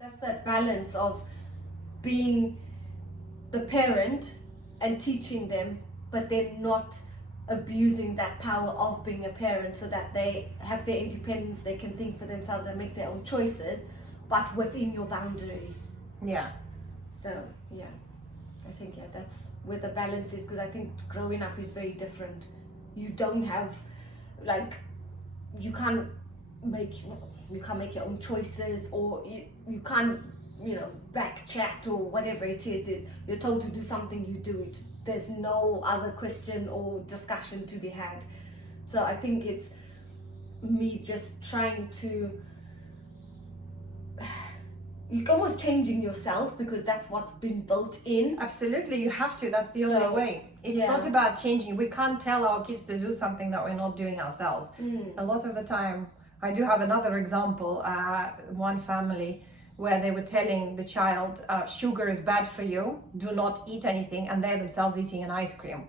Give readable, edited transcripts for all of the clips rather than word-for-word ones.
That's that balance of being the parent and teaching them, but then not abusing that power of being a parent, so that they have their independence, they can think for themselves and make their own choices, but within your boundaries. Yeah. So yeah, I think that's where the balance is, because I think growing up is very different. You don't have, like, you can't make your own choices, or you can't, back chat or whatever it is. You're told to do something, you do it. There's no other question or discussion to be had. So I think it's me just trying to, you're almost changing yourself, because that's what's been built in. Absolutely, you have to. That's the only way. It's not about changing. We can't tell our kids to do something that we're not doing ourselves. A lot of the time, I do have another example. One family where they were telling the child, sugar is bad for you, do not eat anything, and they're themselves eating an ice cream.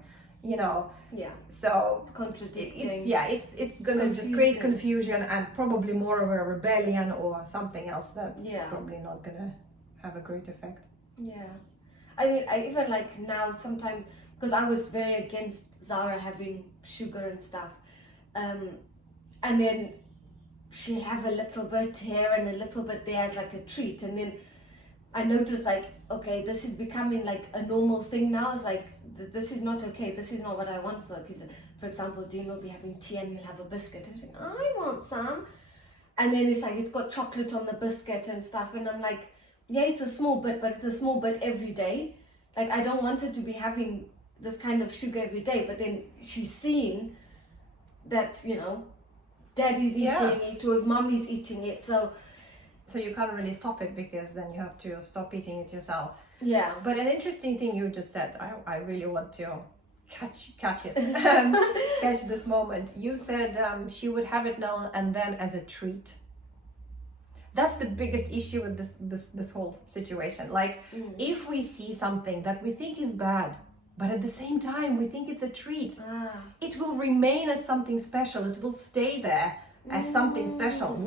So it's contradicting. It's going to just create confusion and probably more of a rebellion or something else that probably not going to have a great effect. I mean, I even like now sometimes, because I was very against Zara having sugar and stuff, and then she'll have a little bit here and a little bit there as like a treat, and then I noticed, like, okay, this is becoming like a normal thing now. It's like, this is not okay, this is not what I want for her. Because, for example, Dean will be having tea and he'll have a biscuit, and she's like, I want some. And then it's like, it's got chocolate on the biscuit and stuff, and I'm like, yeah, it's a small bit, but it's a small bit every day. Like, I don't want her to be having this kind of sugar every day. But then she's seen that, daddy's eating it, or if mommy's eating it, so you can't really stop it, because then you have to stop eating it yourself. Yeah. But an interesting thing you just said, I really want to catch it, catch this moment. You said she would have it now and then as a treat. That's the biggest issue with this whole situation. Like, if we see something that we think is bad, but at the same time we think it's a treat, it will remain as something special. It will stay there as something special.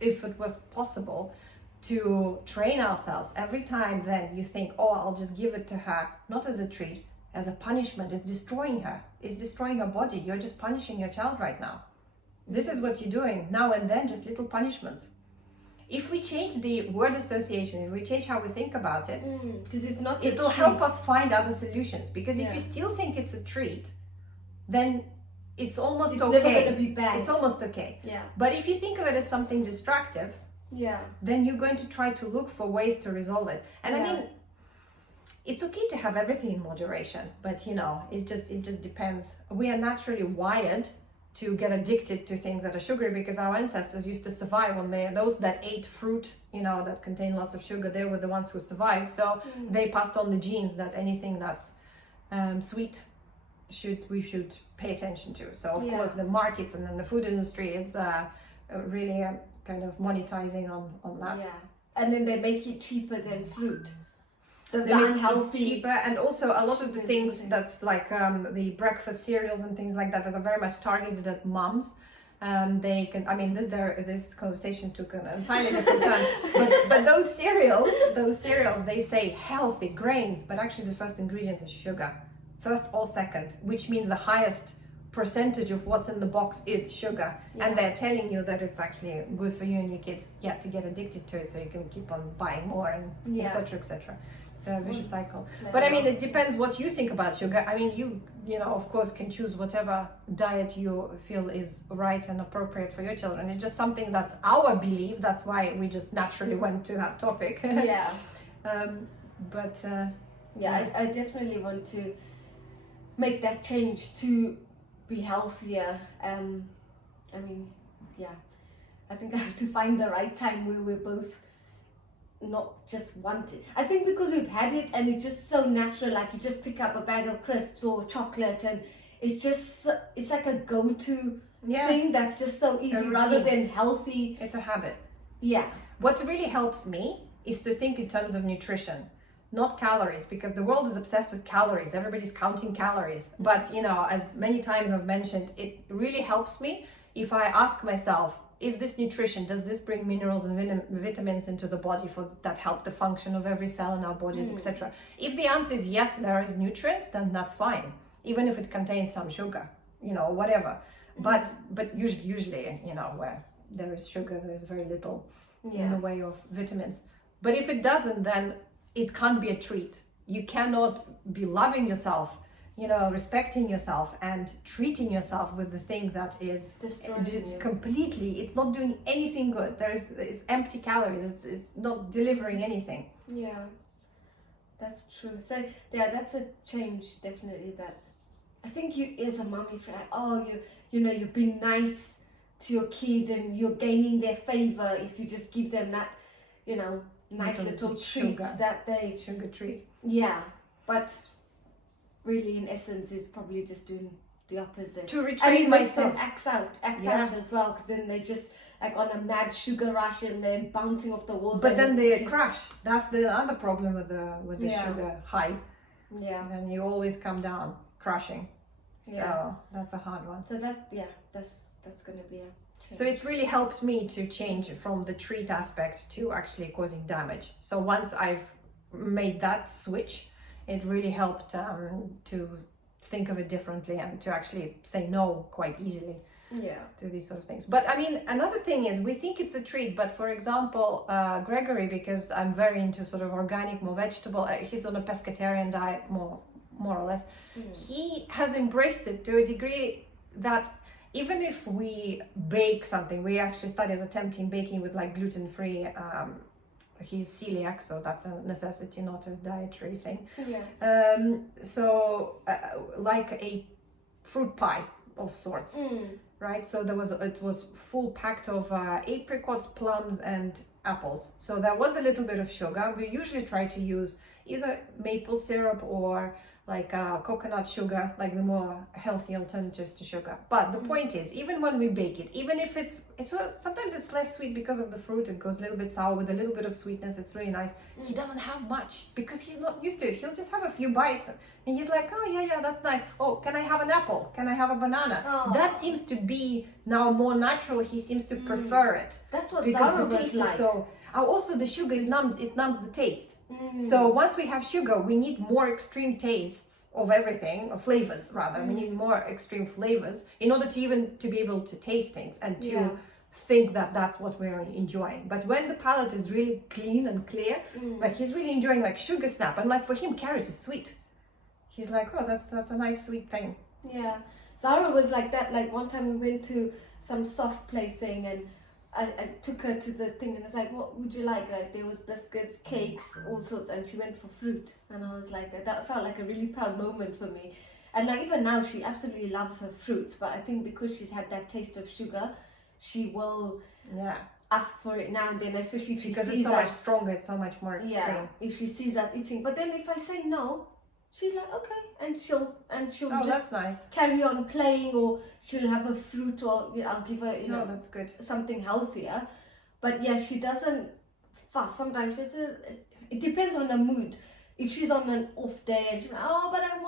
If it was possible to train ourselves every time, then you think, oh, I'll just give it to her, not as a treat, as a punishment. It's destroying her. It's destroying her body. You're just punishing your child right now. This is what you're doing now and then, just little punishments. If we change the word association, if we change how we think about it, because it's not, it'll help us find other solutions. Because if you still think it's a treat, then it's almost okay. It's never going to be bad. It's almost okay. Yeah. But if you think of it as something destructive, then you're going to try to look for ways to resolve it. And I mean, it's okay to have everything in moderation, but it just depends. We are naturally wired to get addicted to things that are sugary, because our ancestors used to survive on those that ate fruit, that contain lots of sugar. They were the ones who survived. So they passed on the genes that anything that's sweet we should pay attention to. So of course the markets and then the food industry is really kind of monetizing on that. Yeah, and then they make it cheaper than fruit. The unhealthy, cheaper, and also a lot of the things that's like the breakfast cereals and things like that are very much targeted at moms. They can, this conversation took an entirely different turn, but those cereals, they say healthy grains, but actually the first ingredient is sugar, first or second, which means the highest percentage of what's in the box is sugar, and they're telling you that it's actually good for you and your kids to get addicted to it, so you can keep on buying more, and etc. It's a vicious cycle. But I mean, it depends what you think about sugar. I mean, you of course can choose whatever diet you feel is right and appropriate for your children. It's just something that's our belief. That's why we just naturally went to that topic. Yeah. I definitely want to make that change to be healthier. I think I have to find the right time where we're both not just wanting. I think because we've had it and it's just so natural, like you just pick up a bag of crisps or chocolate, and it's like a go-to thing that's just so easy rather than healthy. It's a habit. Yeah. What really helps me is to think in terms of nutrition, not calories, because the world is obsessed with calories. Everybody's counting calories. But as many times I've mentioned, it really helps me if I ask myself, is this nutrition? Does this bring minerals and vitamins into the body that help the function of every cell in our bodies, etc.? If the answer is yes, there is nutrients, then that's fine, even if it contains some sugar, whatever. But usually, where there is sugar, there is very little in the way of vitamins. But if it doesn't, then it can't be a treat. You cannot be loving yourself, respecting yourself and treating yourself with the thing that is completely, it's not doing anything good. It's empty calories. It's not delivering anything. Yeah, that's true. So yeah, that's a change definitely. That I think you, as a mom, you feel like, you're being nice to your kid and you're gaining their favor if you just give them that, nice little treat that they sugar treat. Yeah, but really, in essence, is probably just doing the opposite. To retrain and it makes myself. them act out as well, because then they just like on a mad sugar rush and they're bouncing off the walls. But then they crash. That's the other problem with the sugar high. Yeah. And then you always come down crashing. Yeah. So that's a hard one. So that's going to be a change. So it really helped me to change from the treat aspect to actually causing damage. So once I've made that switch, it really helped to think of it differently and to actually say no quite easily to these sort of things. But I mean, another thing is we think it's a treat, but for example, Gregory, because I'm very into sort of organic, more vegetable, he's on a pescatarian diet more or less. He has embraced it to a degree that even if we bake something, we actually started attempting baking with like gluten-free. He's celiac, so that's a necessity, not a dietary thing. So like a fruit pie of sorts, right? So it was full packed of apricots, plums and apples. So there was a little bit of sugar. We usually try to use either maple syrup or like coconut sugar, like the more healthy alternatives to sugar. But the point is, even when we bake it, even if it's sometimes it's less sweet because of the fruit, it goes a little bit sour with a little bit of sweetness, it's really nice. He doesn't have much because he's not used to it. He'll just have a few bites and he's like, oh yeah, that's nice. Oh, can I have an apple? Can I have a banana? Oh. That seems to be now more natural. He seems to prefer it. That's what because Zara the was taste like. is so. Also, the sugar it numbs the taste. So once we have sugar, we need more extreme tastes of everything, or flavors rather. We need more extreme flavors in order to be able to taste things and to think that that's what we're enjoying. But when the palate is really clean and clear, like he's really enjoying like sugar snap, and like for him, carrot is sweet. He's like, oh, that's a nice sweet thing. Yeah, Zara was like that. Like one time we went to some soft play thing and I took her to the thing and I was like, what would you like? Like there was biscuits, cakes, all sorts, and she went for fruit. And I was like, that felt like a really proud moment for me. And like even now, she absolutely loves her fruits, but I think because she's had that taste of sugar, she will ask for it now and then, especially if she because sees it's so much us. stronger, it's so much more extreme. Yeah, if she sees us eating. But then if I say no, she's like, okay, and she'll just that's nice. carry on playing, or she'll have a fruit, or I'll give her that's good. something healthier. But yeah, she doesn't fuss. Sometimes it depends on the mood. If she's on an off day and she's like, oh, but I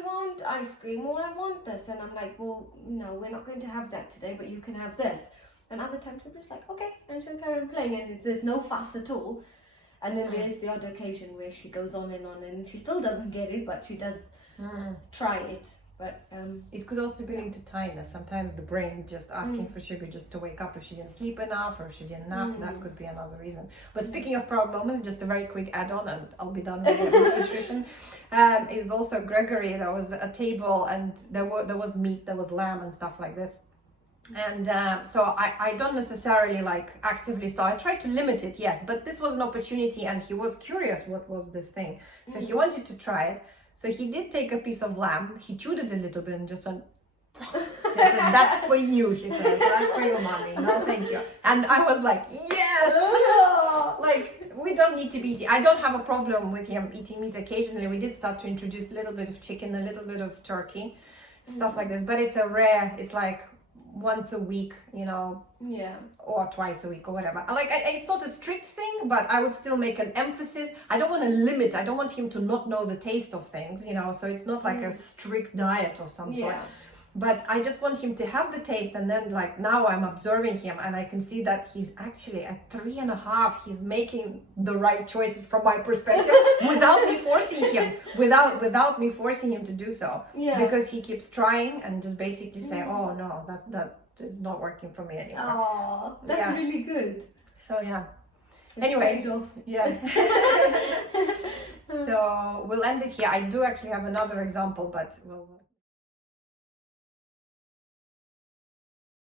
want ice cream, or I want this, and I'm like, well, no, we're not going to have that today, but you can have this. And other times she'll be just like, okay, and she'll carry on playing, and there's no fuss at all. And then there's the odd occasion where she goes on, and she still doesn't get it, but she does try it. But it could also be linked to tiredness. Sometimes the brain just asking for sugar just to wake up if she didn't sleep enough or if she didn't nap. That could be another reason. But speaking of proud moments, just a very quick add-on, and I'll be done with nutrition. Is also Gregory. There was a table, and there was meat, there was lamb and stuff like this. And so I don't necessarily like actively start. I tried to limit it, yes, but this was an opportunity, and he was curious what was this thing. So he wanted to try it. So he did take a piece of lamb, he chewed it a little bit and just went, that's for you, he says, that's for you, mommy, no thank you. And I was like, yes! Like, we don't need to be eating. I don't have a problem with him eating meat occasionally. We did start to introduce a little bit of chicken, a little bit of turkey, stuff like this, but it's it's like once a week, or twice a week or whatever. It's not a strict thing, but I would still make an emphasis. I don't want to limit. I don't want him to not know the taste of things, so it's not like a strict diet of some sort. But I just want him to have the taste, and then like now I'm observing him and I can see that he's actually at 3.5, he's making the right choices from my perspective without me forcing him, without me forcing him to do so. Yeah. Because he keeps trying and just basically say, oh no, that is not working for me anymore. Oh, that's really good. So yeah. It's Anyway, paid off. yeah. So we'll end it here. I do actually have another example, but we'll